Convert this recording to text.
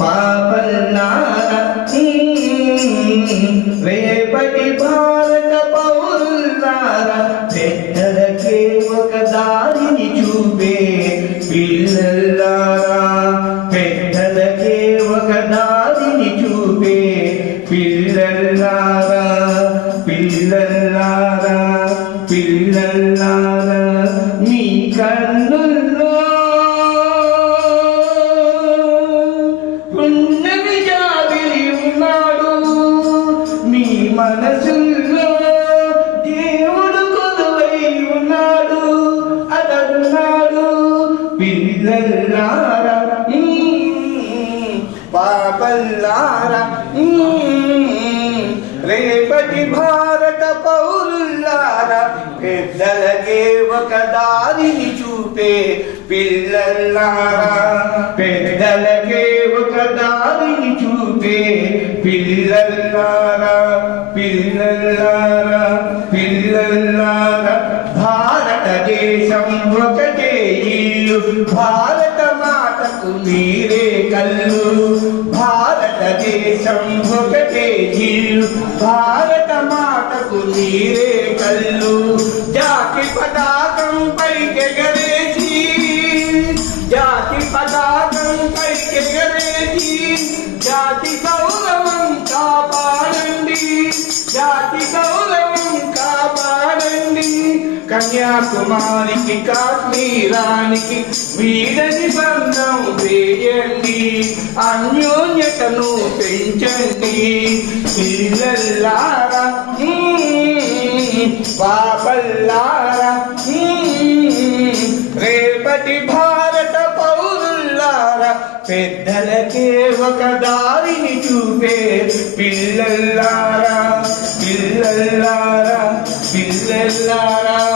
పాపల్లారా రేపటి భారత మనసుల్లో దేవుడు కొలువై ఉన్నాడు అతడున్నాడు పిల్లల్లారా పాపల్లారా రేపటి భారత పౌరులారా పెద్దలకే ఒక దారిని చూపే పిల్లల్లారా. పెద్దలకే ఒక దారిని చూపే పిల్లల్లారా. ఇల్లు భారత మాతకు మీరే కళ్ళు భారతదేశం ఒకటే ఇల్లు భారత మాతకు మీరే కళ్ళు జాతి పతాకం పైకెగరేసి జాతి పతాకం పైకెగరేసి జాతి గౌరవం కన్యాకుమారికి కాశ్మీరానికి వీడని బంధం వేయండి. అన్యోన్యతను పెంచండి. పిల్లల్లారా పాపల్లారా రేపటి భారత పౌరుల్లారా పెద్దలకే ఒక దారిని చూపే పిల్లల్లారా పిల్లల్లారా పిల్లల్లారా.